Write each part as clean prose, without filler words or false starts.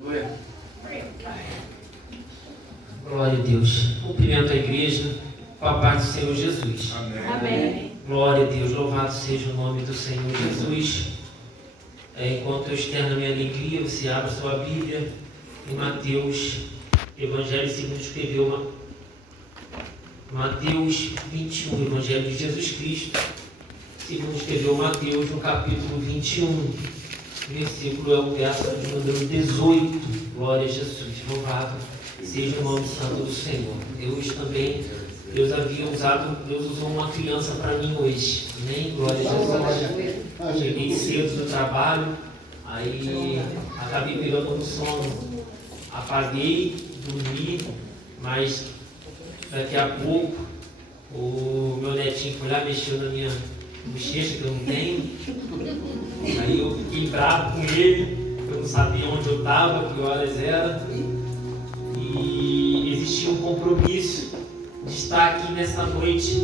Glória a Deus. Cumprimento a igreja com a paz do Senhor Jesus. Amém. Glória a Deus. Louvado seja o nome do Senhor Jesus. Enquanto eu externo a minha alegria, você abre sua Bíblia em Mateus, Evangelho segundo escreveu Mateus 21, Evangelho de Jesus Cristo, segundo escreveu Mateus, no capítulo 21, versículo é o verso de número 18. Glória a Jesus. Louvado seja o nome santo do Senhor. Deus usou uma criança para mim hoje. Amém? Glória a Jesus. Cheguei cedo do trabalho, aí acabei pegando no sono. Apaguei, dormi, mas daqui a pouco o meu netinho foi lá, mexeu na minha bochecha que eu não tenho. Aí eu fiquei bravo com ele, eu não sabia onde eu estava, que horas era. E existia um compromisso de estar aqui nessa noite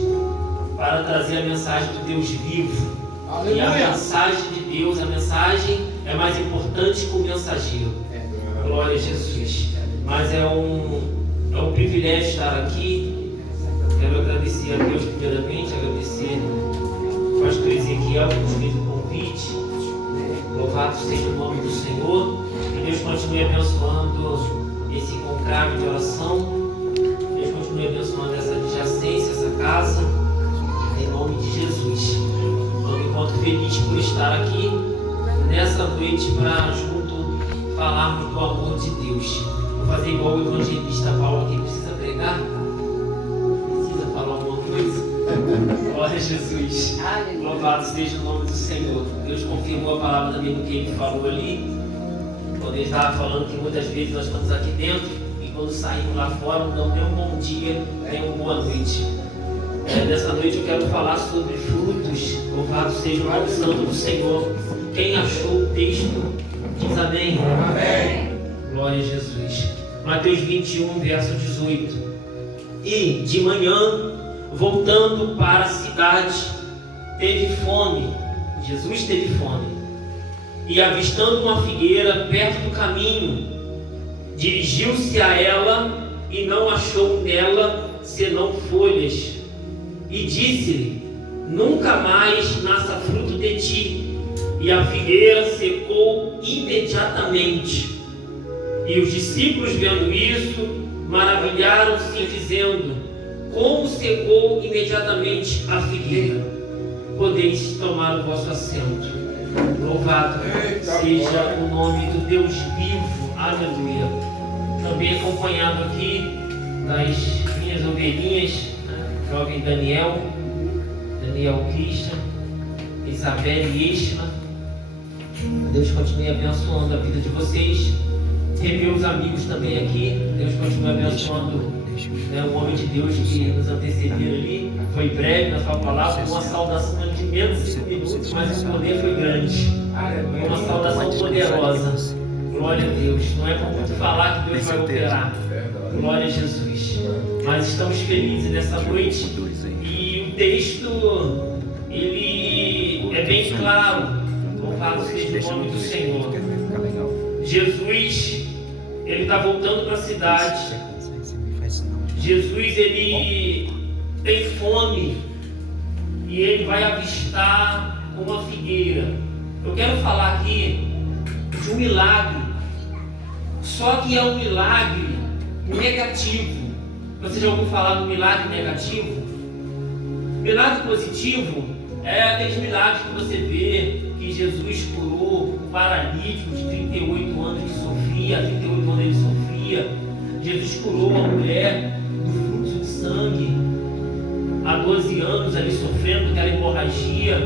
para trazer a mensagem do Deus vivo. Aleluia. E a mensagem de Deus, a mensagem é mais importante que o mensageiro. Glória a Jesus. Mas é um privilégio estar aqui. Quero agradecer a Deus primeiramente, agradecer ao pastor Ezequiel que nos fez o convite. Louvado seja o nome do Senhor. Que Deus continue abençoando esse conclave de oração. Deus continue abençoando essa adjacência, essa casa, em nome de Jesus. Eu me encontro feliz por estar aqui nessa noite para junto falarmos do amor de Deus. Vou fazer igual o evangelista Paulo que precisa pregar. Precisa falar alguma coisa. Glória a Jesus. Louvado seja o nome do Senhor. Deus confirmou a palavra também do que ele falou ali. Quando ele estava falando que muitas vezes nós estamos aqui dentro e quando saímos lá fora não deu um bom dia, nem uma boa noite. Nessa noite eu quero falar sobre frutos. Louvado seja o nome santo do Senhor. Quem achou o texto diz amém. Amém. Glória a Jesus. Mateus 21, verso 18. E de manhã, voltando para a cidade, teve fome. Jesus teve fome. E avistando uma figueira perto do caminho, dirigiu-se a ela e não achou nela senão folhas. E disse-lhe: nunca mais nasça fruto de ti. E a figueira secou imediatamente. E os discípulos, vendo isso, maravilharam-se, dizendo: como secou imediatamente a figueira? Podeis tomar o vosso assento. Louvado seja o nome do Deus vivo. Aleluia. Também acompanhado aqui das minhas ovelhinhas, jovem Daniel Christian, Isabel e Ishma. Deus continue abençoando a vida de vocês. Tem meus amigos também aqui. Deus continue abençoando o homem de Deus que nos antecedeu ali. Foi breve na sua palavra, uma saudação de menos de 5 minutos, mas o poder foi grande. Foi uma saudação poderosa. Glória a Deus. Não é por muito falar que Deus vai operar. Glória a Jesus. Mas estamos felizes nessa noite. E o texto, ele é bem claro. Louvado seja o nome do Senhor. Jesus, ele está voltando para a cidade. Jesus, ele tem fome e ele vai avistar uma figueira. Eu quero falar aqui de um milagre, só que é um milagre negativo. Você já ouviu falar do milagre negativo? Milagre positivo é aqueles milagres que você vê que Jesus curou um paralítico de 38 anos que sofria, 38 anos ele sofria. Jesus curou uma mulher do fluxo de sangue há 12 anos ali sofrendo aquela hemorragia.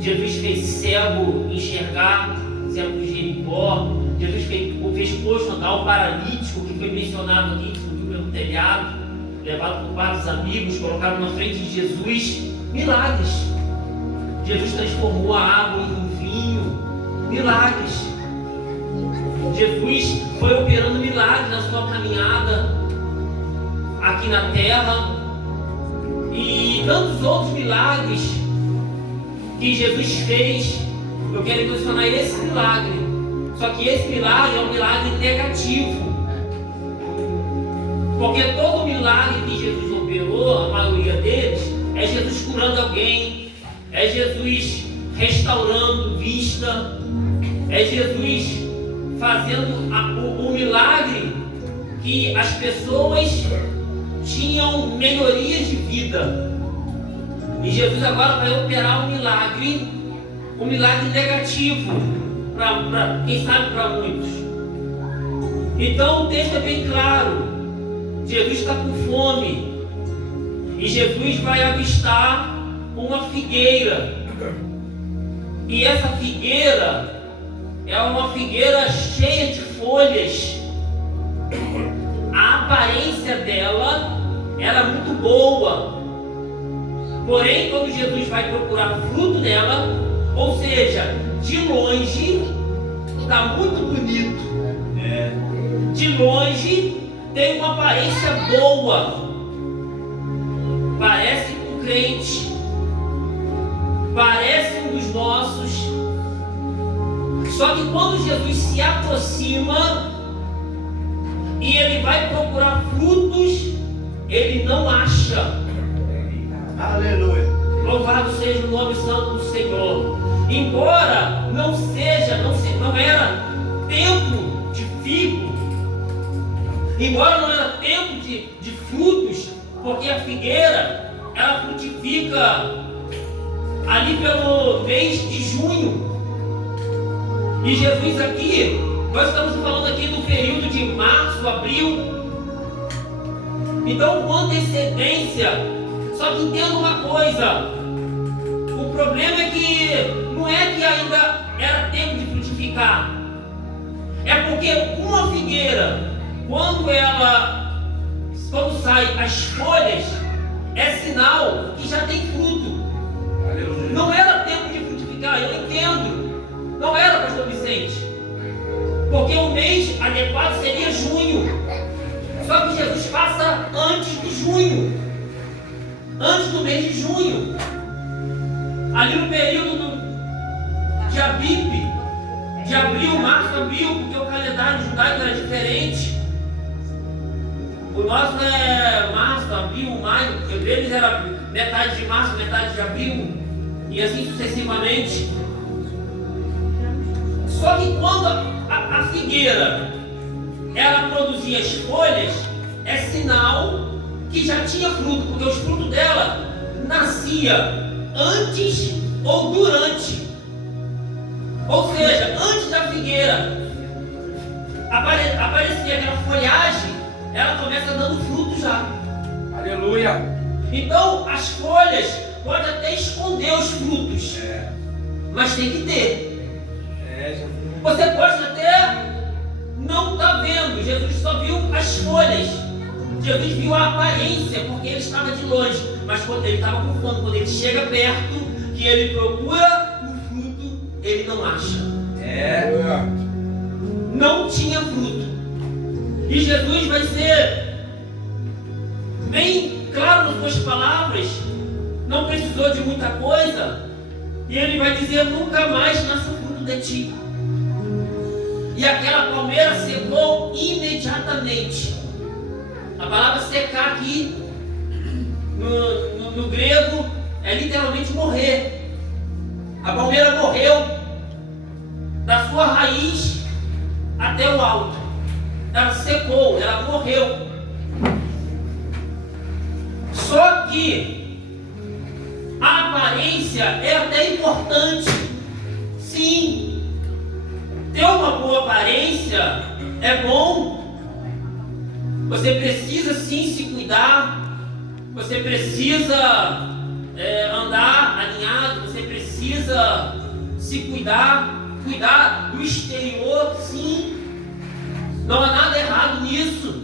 Jesus fez cego enxergar, cego de Jericó. Jesus fez coxo andar, o paralítico que foi mencionado aqui, que subiu pelo telhado, levado por vários amigos, colocado na frente de Jesus. Milagres. Jesus transformou a água em vinho. Milagres. Jesus foi operando milagres na sua caminhada aqui na terra. E tantos outros milagres que Jesus fez. Eu quero mencionar esse milagre. Só que esse milagre é um milagre negativo. negativo. Porque todo milagre que Jesus operou, a maioria deles, é Jesus curando alguém, é Jesus restaurando vista, é Jesus fazendo o milagre que as pessoas tinham melhorias de vida. E Jesus agora vai operar um milagre negativo, para quem sabe, para muitos. Então o texto é bem claro. Jesus está com fome e Jesus vai avistar uma figueira, e essa figueira é uma figueira cheia de folhas. A aparência dela era muito boa, porém quando Jesus vai procurar fruto dela, ou seja, de longe está muito bonito, de longe tem uma aparência boa, parece um crente, parece um dos nossos. Só que quando Jesus se aproxima e ele vai procurar frutos, ele não acha. Aleluia. Louvado seja o nome santo do Senhor. Embora não era tempo de figo, embora não era tempo de frutos, porque a figueira ela frutifica ali pelo mês de junho. E Jesus aqui, nós estamos falando aqui do período de março, abril. Então com antecedência. Só que entenda uma coisa, o problema é que não é que ainda era tempo de frutificar, é porque uma figueira, quando sai as folhas, é sinal que já tem fruto. Aleluia. Não era tempo de frutificar, eu entendo, não era, pastor Vicente, porque o mês adequado seria junho, só que Jesus passa antes de junho, antes do mês de junho, ali no período de Abib, de abril, março, abril, porque o calendário judaico era diferente. O nosso é março, abril, maio, o deles era metade de março, metade de abril, e assim sucessivamente. Só que quando a figueira ela produzia as folhas, é sinal que já tinha fruto, porque os frutos dela nascia antes ou durante, ou seja, antes da figueira aparecia aquela folhagem, ela começa dando fruto já. Aleluia. Então as folhas podem até esconder os frutos, mas tem que ter. Você pode até não estar vendo, Jesus só viu as folhas, Jesus viu a aparência, porque ele estava de longe, mas quando ele estava com fome, quando ele chega perto, que ele procura o fruto, ele não acha. Não tinha fruto. E Jesus vai ser bem claro nas suas palavras, não precisou de muita coisa, e ele vai dizer: nunca mais nasça fruto de ti. E aquela palmeira secou imediatamente. A palavra secar aqui no grego é literalmente morrer. A palmeira morreu da sua raiz até o alto. Ela secou, ela morreu. Só que a aparência é até importante. Sim, ter uma boa aparência é bom. Você precisa sim se cuidar. Você precisa andar alinhado. Você precisa se cuidar do exterior, sim. Não há nada errado nisso.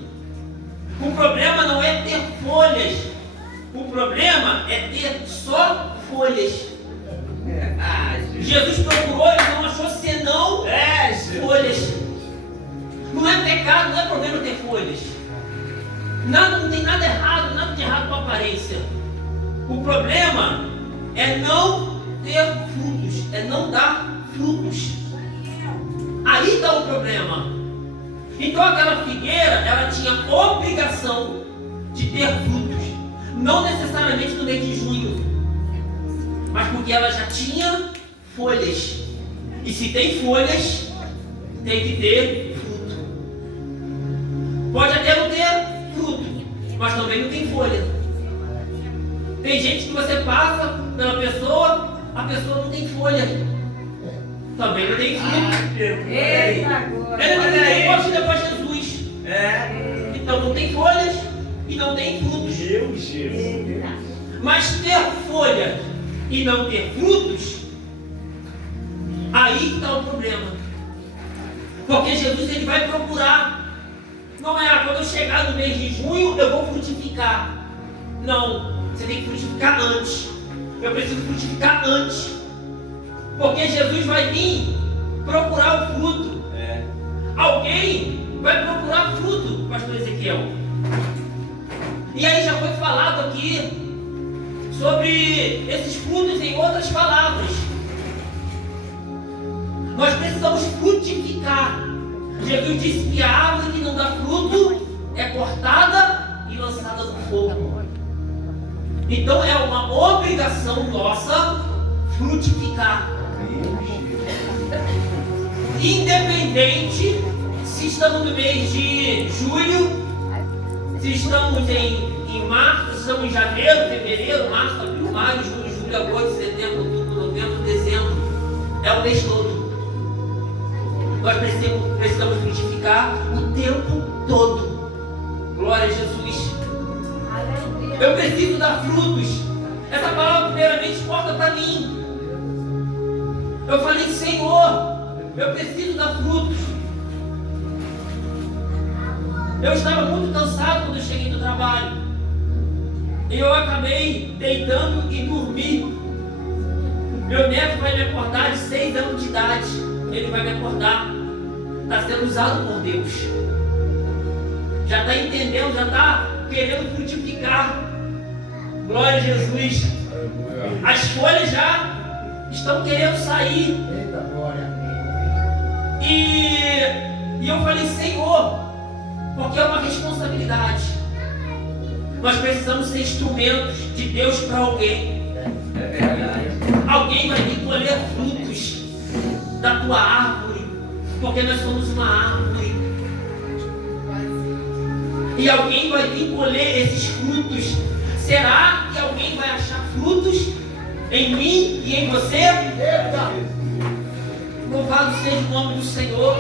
O problema não é ter folhas. O problema é ter só folhas. Jesus procurou e não achou senão folhas. Não é pecado, não é problema ter folhas. Não tem nada errado, nada de errado com a aparência. O problema é não ter frutos, é não dar frutos. Aí está o problema. Então aquela figueira, ela tinha obrigação de ter frutos, não necessariamente no mês de junho, mas porque ela já tinha folhas. E se tem folhas, tem que ter fruto. Pode até não ter fruto, mas também não tem folha. Tem gente que você passa pela pessoa, a pessoa não tem folha, também não tem fruto. Ele não tem posto depois de Jesus. Então não tem folhas e não tem frutos. Mas ter folha e não ter frutos, aí que está o problema. Porque Jesus ele vai procurar. Não é quando eu chegar no mês de junho eu vou frutificar. Não, você tem que frutificar antes. Eu preciso frutificar antes. Porque Jesus vai vir procurar o fruto. Alguém vai procurar fruto, pastor Ezequiel. E aí já foi falado aqui sobre esses frutos em outras palavras. Nós precisamos frutificar. Jesus disse que a árvore que não dá fruto é cortada e lançada no fogo. Então é uma obrigação nossa frutificar. Independente se estamos no mês de julho, se estamos em março, se estamos em janeiro, fevereiro, março, abril, maio, junho, julho, agosto, setembro, outubro, novembro, dezembro. É o mês todo. Nós precisamos frutificar o tempo todo. Glória a Jesus. Eu preciso dar frutos. Essa palavra primeiramente importa para mim. Eu falei, Senhor, eu preciso dar frutos. Eu estava muito cansado quando eu cheguei do trabalho. E eu acabei deitando e dormi. Meu neto vai me acordar de 6 anos de idade. Ele vai me acordar. Está sendo usado por Deus. Já está entendendo, já está querendo frutificar. Glória a Jesus. As folhas já estão querendo sair. E eu falei, Senhor, porque é uma responsabilidade. Nós precisamos ser instrumentos de Deus para alguém. Alguém vai vir colher frutos da tua árvore, porque nós somos uma árvore. E alguém vai vir colher esses frutos. Será que alguém vai achar frutos em mim e em você? Louvado seja o nome do Senhor.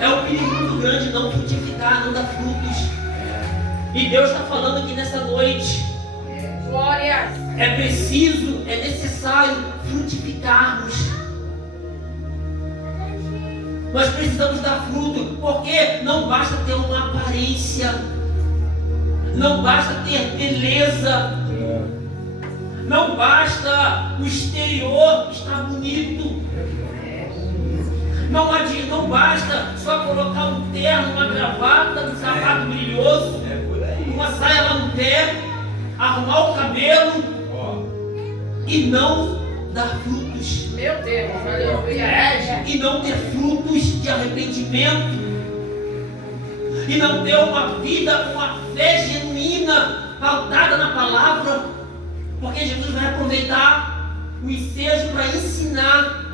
É um perigo muito grande não frutificar, não dar frutos. E Deus está falando aqui nessa noite. Glória. É preciso, é necessário frutificarmos. Nós precisamos dar fruto, porque não basta ter uma aparência, não basta ter beleza, não basta o exterior estar bonito. Não basta só colocar um terno, uma gravata, um sapato brilhoso, uma saia lá no pé, arrumar o cabelo e não dar frutos. Meu Deus, aleluia. E não ter frutos de arrependimento. E não ter uma vida, uma fé genuína, pautada na palavra. Porque Jesus vai aproveitar o ensejo para ensinar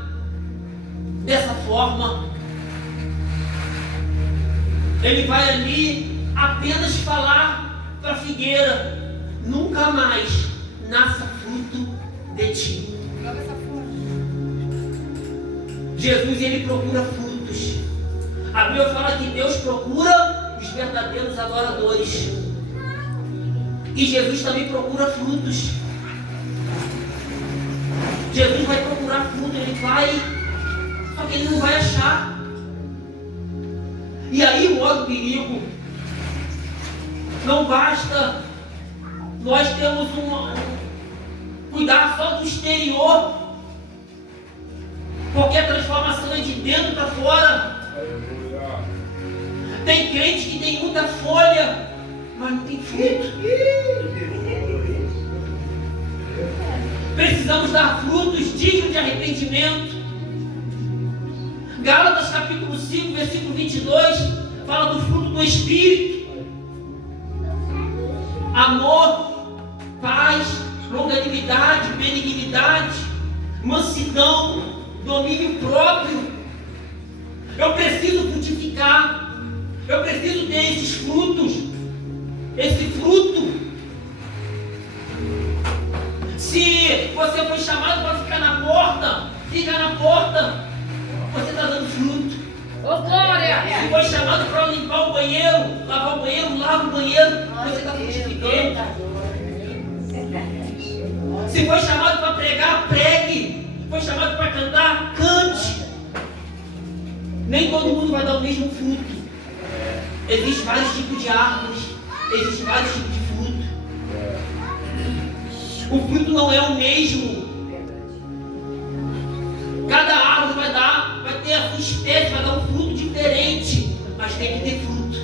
dessa forma. Ele vai ali apenas falar para a figueira: nunca mais nasça fruto de ti. Jesus, ele procura frutos. A Bíblia fala que Deus procura os verdadeiros adoradores. E Jesus também procura frutos. Jesus vai procurar fruto, ele vai, só que ele não vai achar. E aí mora o perigo. Não basta nós termos cuidar só do exterior, porque a transformação é de dentro para fora. Tem crente que tem muita folha, mas não tem fruto. Precisamos dar frutos dignos de arrependimento. Gálatas capítulo 5, versículo 22, fala do fruto do Espírito: amor, paz, longanimidade, benignidade, mansidão, domínio próprio. Eu preciso frutificar, eu preciso ter esses frutos, esse fruto. Se você foi chamado para ficar na porta, fica na porta, você está dando fruto. Oh, glória! Se foi chamado para limpar o banheiro, lavar o banheiro, lava o banheiro, você está frutificando. Se foi chamado para pregar, pregue. Se foi chamado para cantar, cante. Nem todo mundo vai dar o mesmo fruto. Existem vários tipos de árvores, existem vários tipos de fruto. O fruto não é o mesmo. Cada árvore vai ter a sua espécie, vai dar um fruto diferente, mas tem que ter fruto.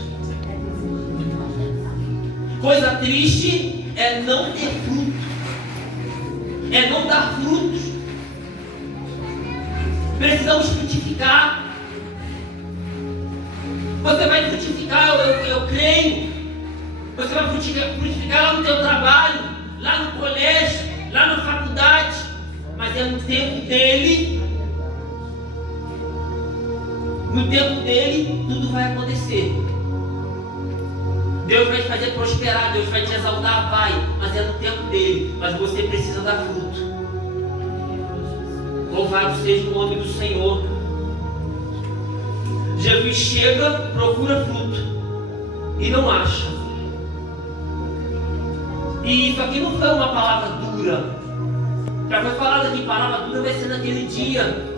Coisa triste é não ter fruto, é não dar frutos. Precisamos frutificar. Você vai frutificar, eu creio. Você vai frutificar lá no teu trabalho, lá no colégio, lá na faculdade, mas é no tempo dele. No tempo dele, tudo vai acontecer. Deus vai te fazer prosperar, Deus vai te exaltar, vai, mas é no tempo dele. Mas você precisa dar fruto. Louvado seja o nome do Senhor. Jesus chega, procura fruto e não acha. E isso aqui não foi uma palavra dura. Já foi falado aqui, palavra dura vai ser naquele dia.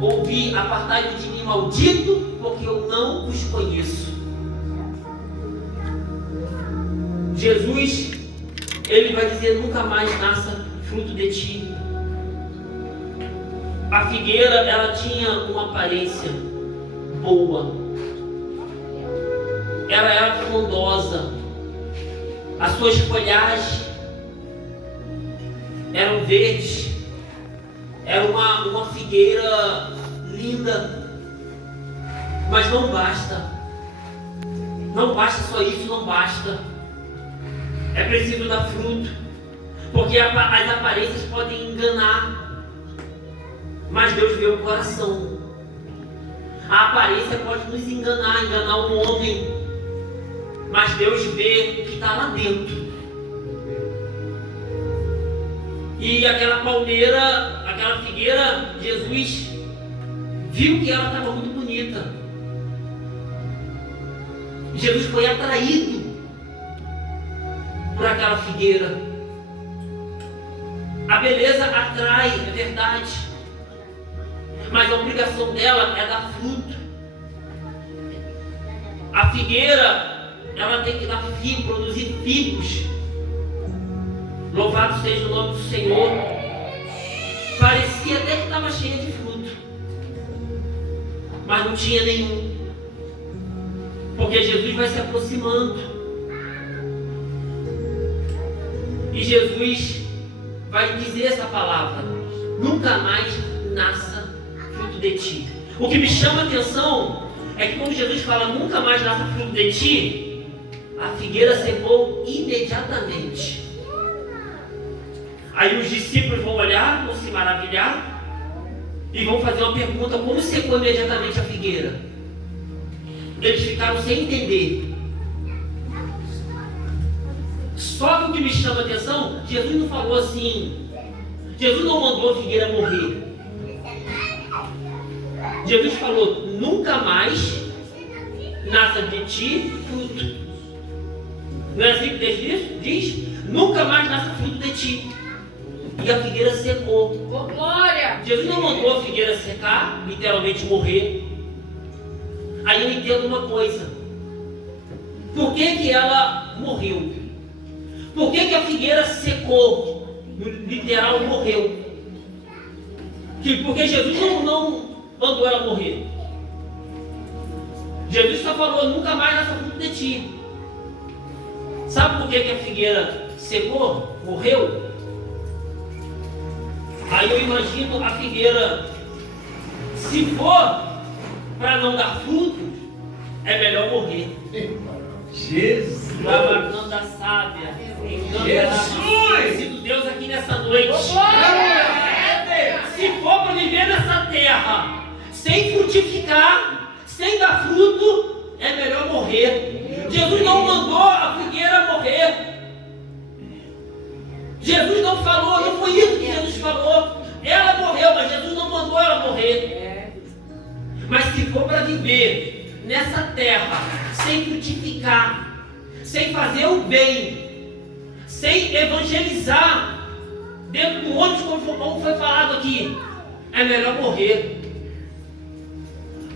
Ouvi: apartai-vos de mim, maldito, porque eu não os conheço. Jesus, ele vai dizer: nunca mais nasça fruto de ti. A figueira, ela tinha uma aparência boa. Ela era frondosa. As suas folhagens eram verdes. Era uma figueira linda. Mas não basta. Não basta só isso, não basta. É preciso dar fruto. Porque as aparências podem enganar. Mas Deus vê o coração. A aparência pode nos enganar o homem. Mas Deus vê o que está lá dentro. E aquela palmeira, aquela figueira, Jesus viu que ela estava muito bonita. Jesus foi atraído por aquela figueira. A beleza atrai, é verdade. Mas a obrigação dela é dar fruto. A figueira, ela tem que dar figo, produzir figos. Louvado seja o nome do Senhor. Parecia até que estava cheia de fruto, mas não tinha nenhum. Porque Jesus vai se aproximando. E Jesus vai dizer essa palavra: nunca mais nasça fruto de ti. O que me chama a atenção é que quando Jesus fala nunca mais nasça fruto de ti, a figueira secou imediatamente. Aí os discípulos vão olhar, vão se maravilhar e vão fazer uma pergunta: como secou imediatamente a figueira? Eles ficaram sem entender. Só que o que me chama a atenção, Jesus não falou assim, Jesus não mandou a figueira morrer. Jesus falou: nunca mais nasça de ti fruto. Não é assim que Deus diz? Nunca mais nasça fruto de ti. E a figueira secou. Oh, glória! Jesus não mandou a figueira secar, literalmente morrer. Aí eu entendo uma coisa: por que ela morreu? Por que a figueira secou? No literal, morreu. Porque Jesus não mandou ela morrer. Jesus só falou: nunca mais nasça fruto de ti. Sabe por que a figueira secou? Morreu? Aí eu imagino a figueira, se for para não dar fruto, é melhor morrer. Jesus! Lavacanda sábia, engano Deus aqui nessa noite. Se for para viver nessa terra sem frutificar, sem dar fruto, é melhor morrer. Jesus não mandou a figueira morrer. Jesus não falou, não foi isso que Jesus falou. Ela morreu, mas Jesus não mandou ela morrer. Mas se for para viver nessa terra sem frutificar, sem fazer o bem, sem evangelizar dentro do ônibus, como foi falado aqui, é melhor morrer.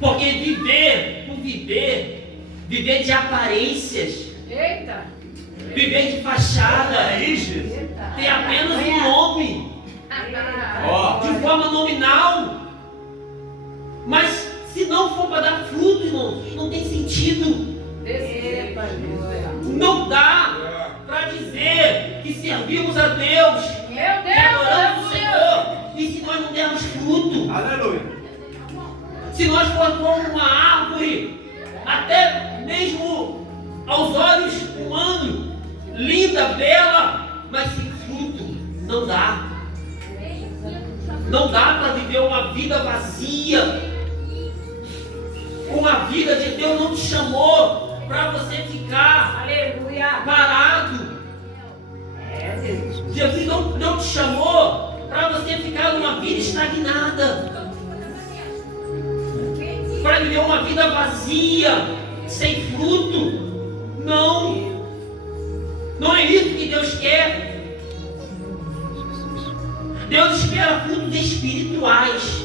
Porque viver por viver, viver de aparências, Eita. viver de fachada, ter apenas um nome, de forma nominal. Mas se não for para dar fruto, irmãos, não tem sentido. Não dá para dizer que servimos a Deus, que adoramos o Senhor, e se nós não dermos fruto. Aleluia! Se nós formos uma árvore, até mesmo aos olhos humanos, linda, bela, mas sem fruto, não dá. Não dá para viver uma vida vazia. Uma vida de Deus não te chamou para você ficar parado. Jesus não te chamou para você ficar numa vida estagnada, para viver uma vida vazia, sem fruto. Não é isso que Deus quer. Deus espera frutos espirituais.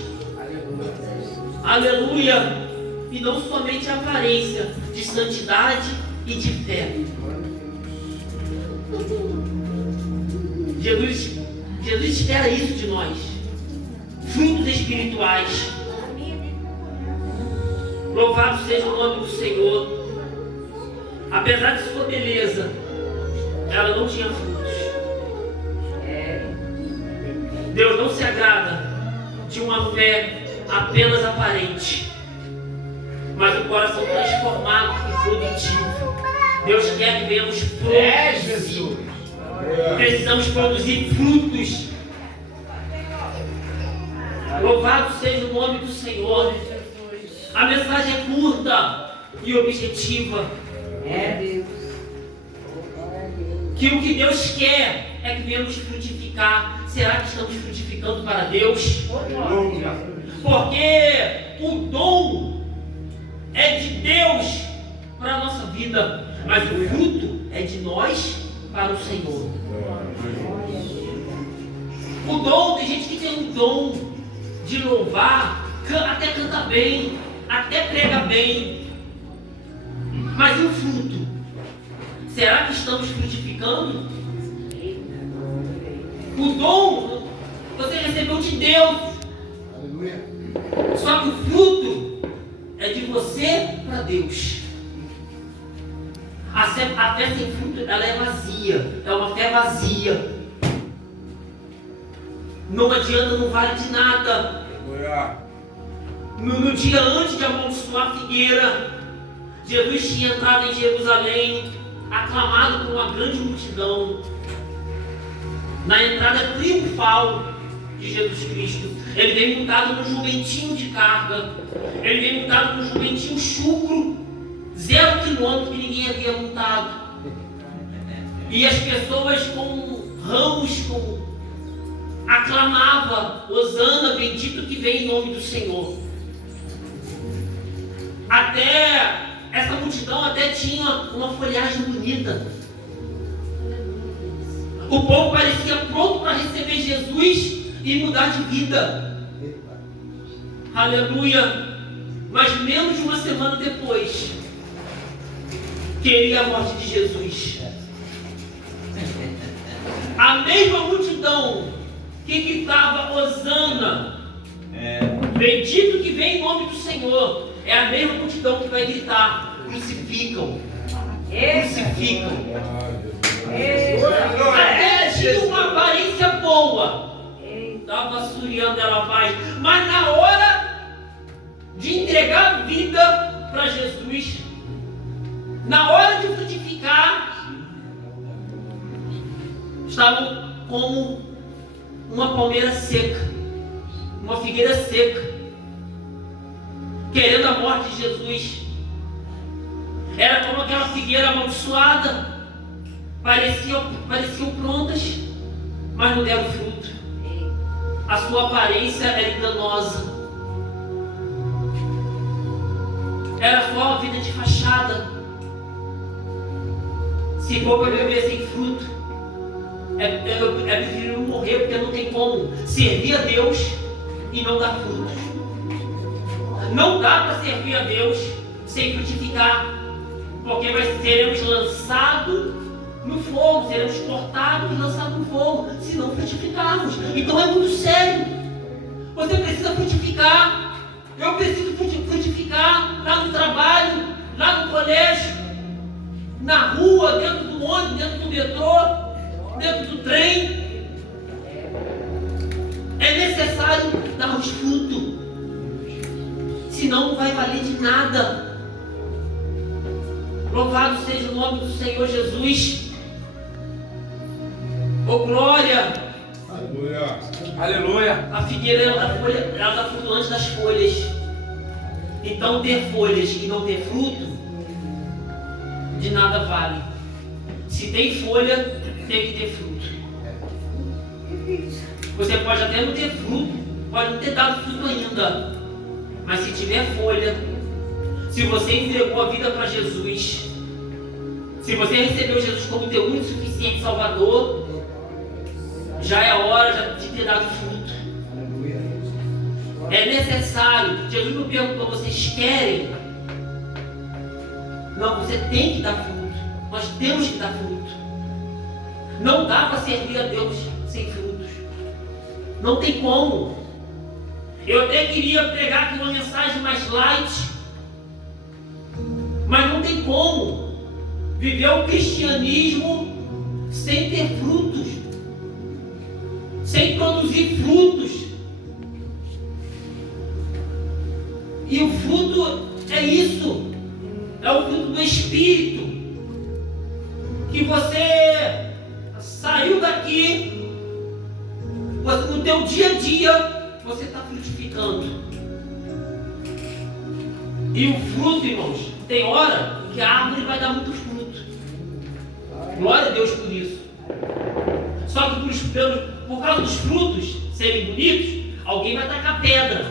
Aleluia. E não somente a aparência de santidade e de fé. Jesus espera isso de nós. Frutos espirituais. Louvado seja o nome do Senhor. Apesar de sua beleza, ela não tinha frutos. Deus não se agrada de uma fé apenas aparente, mas o coração transformado e produtivo. Deus quer que venhamos produzir. Jesus! Precisamos produzir frutos. Louvado seja o nome do Senhor. A mensagem é curta e objetiva. Que o que Deus quer é que venhamos frutificar. Será que estamos frutificando para Deus? Porque o dom é de Deus para a nossa vida, mas o fruto é de nós para o Senhor. O dom, tem gente que tem um dom de louvar, até canta bem, até prega bem, mas e o fruto? Será que estamos frutificando? O dom você recebeu de Deus. Aleluia! Só que o fruto é de você para Deus. A fé sem fruto, ela é vazia. É uma fé vazia. Não adianta, não vale de nada. No dia antes de amaldiçoar a figueira, Jesus tinha entrado em Jerusalém, aclamado por uma grande multidão. Na entrada triunfal de Jesus Cristo, ele veio montado num jumentinho de carga. Ele veio montado num jumentinho chucro, 0 quilômetro, que ninguém havia montado. E as pessoas com ramos, aclamavam: Hosana, bendito que vem em nome do Senhor. Até essa multidão até tinha uma folhagem bonita. O povo parecia pronto para receber Jesus e mudar de vida. Aleluia. Mas menos de uma semana depois, queria a morte de Jesus. A mesma multidão que gritava Hosana, bendito que vem em nome do Senhor, é a mesma multidão que vai gritar: crucificam, crucificam. Até tinha uma aparência boa, estava assoreando ela mais, mas na hora de entregar a vida para Jesus, na hora de frutificar, estavam como uma palmeira seca, uma figueira seca, querendo a morte de Jesus. Era como aquela figueira amaldiçoada, pareciam prontas, mas não deram fruto. A sua aparência era enganosa, era só uma vida de fachada. Se for para viver sem fruto, é preferível morrer, porque não tem como servir a Deus e não dar frutos. Não dá para servir a Deus sem frutificar, porque seremos lançados no fogo, seremos cortados e lançados no fogo, se não frutificarmos. Então é muito sério. Você precisa frutificar. Eu preciso frutificar lá no trabalho, lá no colégio, na rua, dentro do ônibus, dentro do metrô, dentro do trem. É necessário darmos fruto, senão não vai valer de nada. Louvado seja o nome do Senhor Jesus. Oh, glória! Aleluia! Aleluia! A figueira ela dá fruto antes das folhas. Então ter folhas e não ter fruto, de nada vale. Se tem folha, tem que ter fruto. Você pode até não ter fruto, pode não ter dado fruto ainda, mas se tiver folha, se você entregou a vida para Jesus, se você recebeu Jesus como teu único e suficiente Salvador, já é a hora de ter dado fruto. É necessário. Jesus me perguntou: vocês querem? Não, você tem que dar fruto. Nós temos que dar fruto. Não dá para servir a Deus sem frutos. Não tem como. Eu até queria pregar aqui uma mensagem mais light, mas não tem como viver o cristianismo sem ter frutos, sem produzir frutos. E o fruto é isso, é o fruto do Espírito, que você saiu daqui, no teu dia a dia, você está frutificando. E o fruto, irmãos, tem hora que a árvore vai dar muito fruto. Glória a Deus por isso. Só que por causa dos frutos serem bonitos, alguém vai tacar pedra.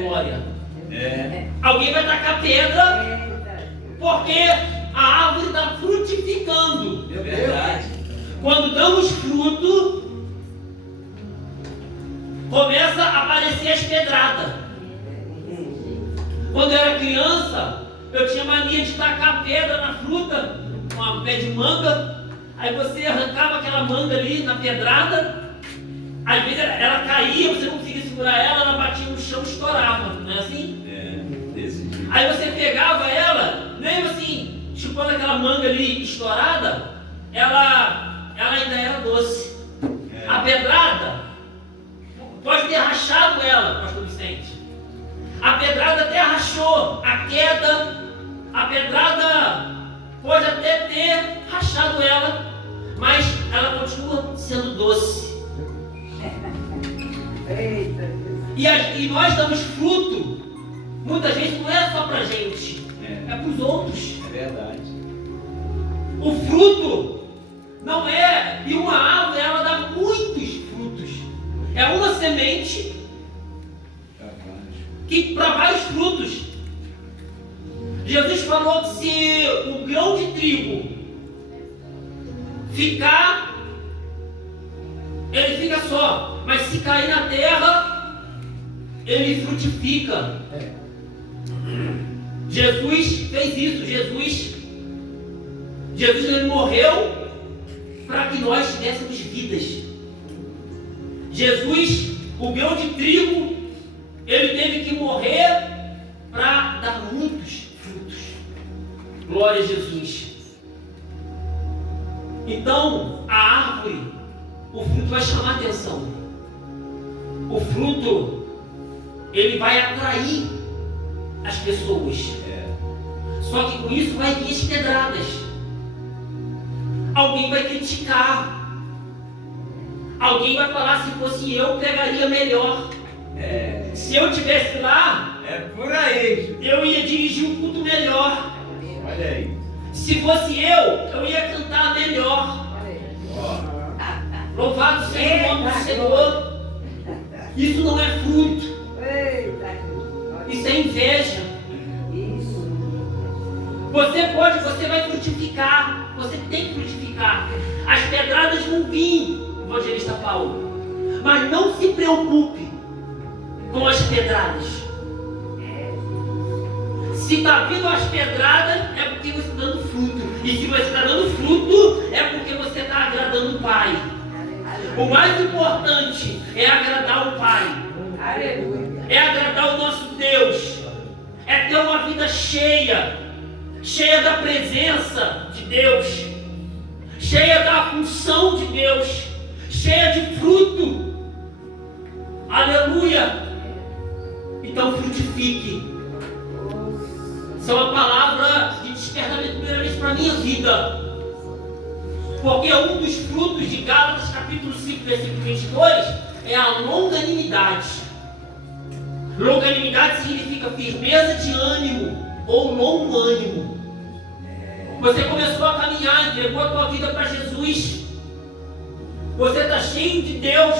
Glória. Alguém vai tacar pedra porque a árvore está frutificando. É verdade. Quando damos fruto, começa a aparecer as pedradas. Quando eu era criança, eu tinha mania de tacar pedra na fruta, um pé de manga. Aí você arrancava aquela manga ali na pedrada, às vezes ela caía, você não conseguia segurar ela, ela batia no chão e estourava, não é assim? Desse jeito. Aí você pegava ela, mesmo assim, chupando aquela manga ali estourada, ela ainda era doce. A pedrada pode ter rachado ela, pastor Vicente. A pedrada até rachou, a queda, a pedrada pode até ter rachado ela, mas ela continua sendo doce. E nós damos fruto, muitas vezes não é só pra gente, é para os outros. É verdade. O fruto não é, e uma árvore ela dá muitos frutos. É uma semente que para vários frutos. Jesus falou que se o grão de trigo ficar, ele fica só, mas se cair na terra, ele frutifica. Jesus fez isso. Jesus ele morreu para que nós tivéssemos vidas. Jesus, o grão de trigo, ele teve que morrer para dar muitos frutos. Glória a Jesus. Então, a árvore, o fruto vai chamar a atenção. O fruto, ele vai atrair as pessoas. Só que com isso vai vir as pedradas. Alguém vai criticar. Alguém vai falar: se fosse eu, pregaria melhor. Se eu estivesse lá, É por aí. eu ia dirigir um culto melhor. Olha aí. Se fosse eu ia cantar melhor. Louvado seja o nome do Senhor. Isso não é fruto. Isso é inveja. Você vai frutificar. Você tem que frutificar. As pedradas vão vir, evangelista Paulo. Mas não se preocupe com as pedradas. Se está vindo as pedradas, é porque você está dando fruto. E se você está dando fruto, é porque você está agradando o Pai. O mais importante é agradar o Pai. É agradar o nosso Deus. É ter uma vida cheia da presença de Deus, cheia da função de Deus, cheia de fruto. Aleluia! Então frutifique. Isso é uma palavra de despertamento primeiramente para a minha vida. Porque um dos frutos de Gálatas capítulo 5, versículo 22 é a longanimidade. Longanimidade significa firmeza de ânimo ou longo ânimo. Você começou a caminhar, entregou a tua vida para Jesus. Você está cheio de Deus,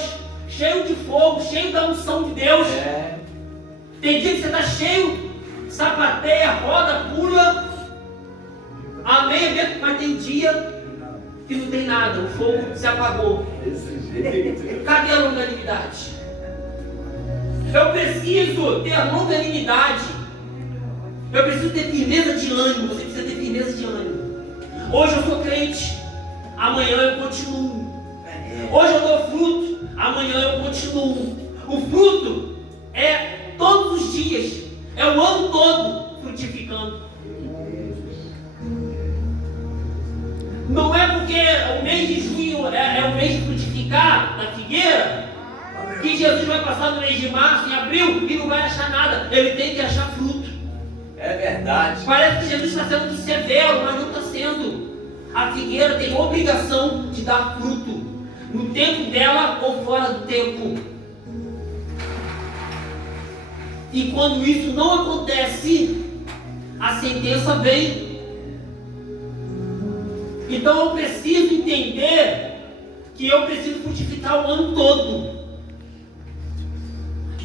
cheio de fogo, cheio da unção de Deus. Tem dia que você está cheio, sapateia, roda, pula. Amém, mas tem dia que não tem nada, o fogo se apagou. Cadê a longanimidade? Eu preciso ter longanimidade. Eu preciso ter firmeza de ânimo. Você precisa ter firmeza de ânimo. Hoje eu sou crente, amanhã eu continuo. Hoje eu dou fruto, amanhã eu continuo. O fruto é todos os dias, é o ano todo frutificando. Não é porque o mês de junho é o mês de frutificar na figueira, que Jesus vai passar no mês de março, em abril, e não vai achar nada. Ele tem que achar fruto. É verdade. Parece que Jesus está sendo severo, mas não está sendo. A figueira tem obrigação de dar fruto, no tempo dela ou fora do tempo. E quando isso não acontece, a sentença vem. Então eu preciso entender que eu preciso frutificar o ano todo.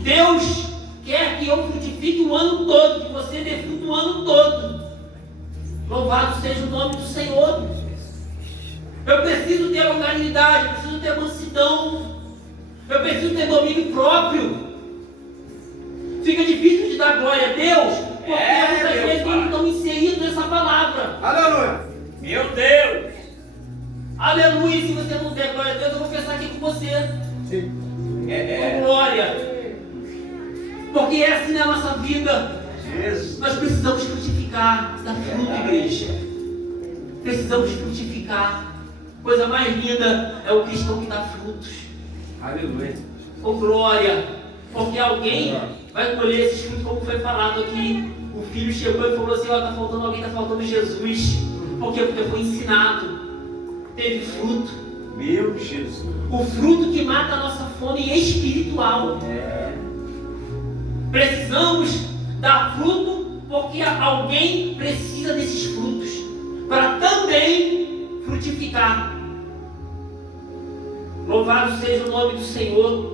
Deus quer que eu frutifique o ano todo, que você dê fruto o ano todo. Louvado seja o nome do Senhor. Eu preciso ter longanimidade, eu preciso ter mansidão, eu preciso ter domínio próprio. Fica difícil de dar glória a Deus, porque muitas vezes não estão inseridos nessa palavra. Aleluia. Meu Deus. Aleluia. Se você não der glória a Deus, eu vou pensar aqui com você. Sim. Com glória. Porque é assim na nossa vida. Jesus. Nós precisamos frutificar, dar fruto, igreja. Precisamos frutificar. Coisa mais linda é o cristão que dá frutos. Aleluia. Oh glória! Porque alguém vai colher esses frutos, como foi falado aqui. O filho chegou e falou assim: ó, está faltando alguém, está faltando Jesus. Por quê? Porque foi ensinado. Teve fruto. Meu Jesus. O fruto que mata a nossa fome espiritual. Precisamos dar fruto porque alguém precisa desses frutos para também frutificar. Louvado seja o nome do Senhor.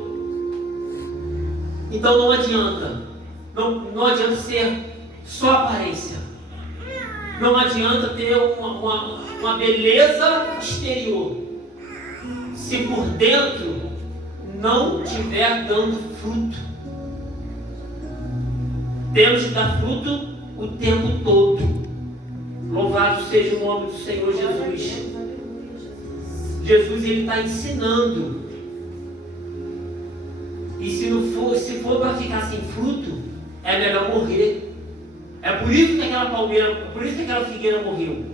Então não adianta. Não adianta ser só aparência. Não adianta ter uma beleza exterior se por dentro não estiver dando fruto. Temos que dar fruto o tempo todo. Louvado seja o nome do Senhor Jesus. Jesus, ele está ensinando. E se for para ficar sem fruto, é melhor morrer. É por isso que aquela palmeira, por isso que aquela figueira morreu.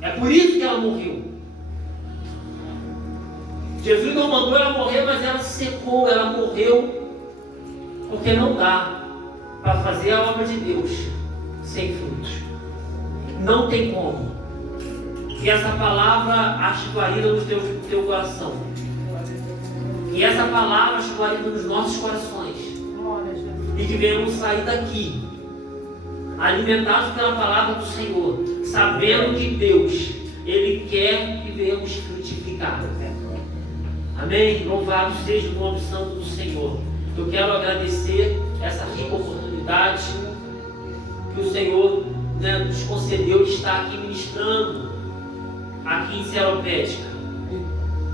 É por isso que ela morreu. Jesus não mandou ela morrer, mas ela secou, ela morreu, porque não dá para fazer a obra de Deus sem frutos. Não tem como. Que essa palavra ache guarida no teu coração. Que essa palavra ache guarida nos nossos corações. E que venhamos sair daqui alimentados pela palavra do Senhor, sabendo que Deus, Ele quer que venhamos frutificar. Amém? Louvado seja o nome santo do Senhor. Eu quero agradecer essa rica oportunidade que o Senhor nos concedeu de estar aqui ministrando aqui em Seropédica.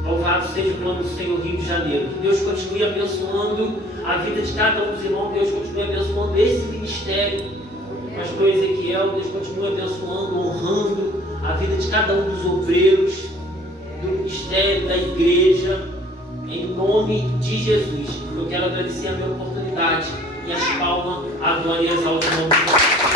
Louvado seja o nome do Senhor, Rio de Janeiro. Que Deus continue abençoando a vida de cada um dos irmãos. Deus continue abençoando esse ministério. Pastor Ezequiel, Deus continue abençoando, honrando a vida de cada um dos obreiros do ministério, da igreja, em nome de Jesus. Eu quero agradecer a minha oportunidade e as palmas, a glória e exalto o nome do Senhor.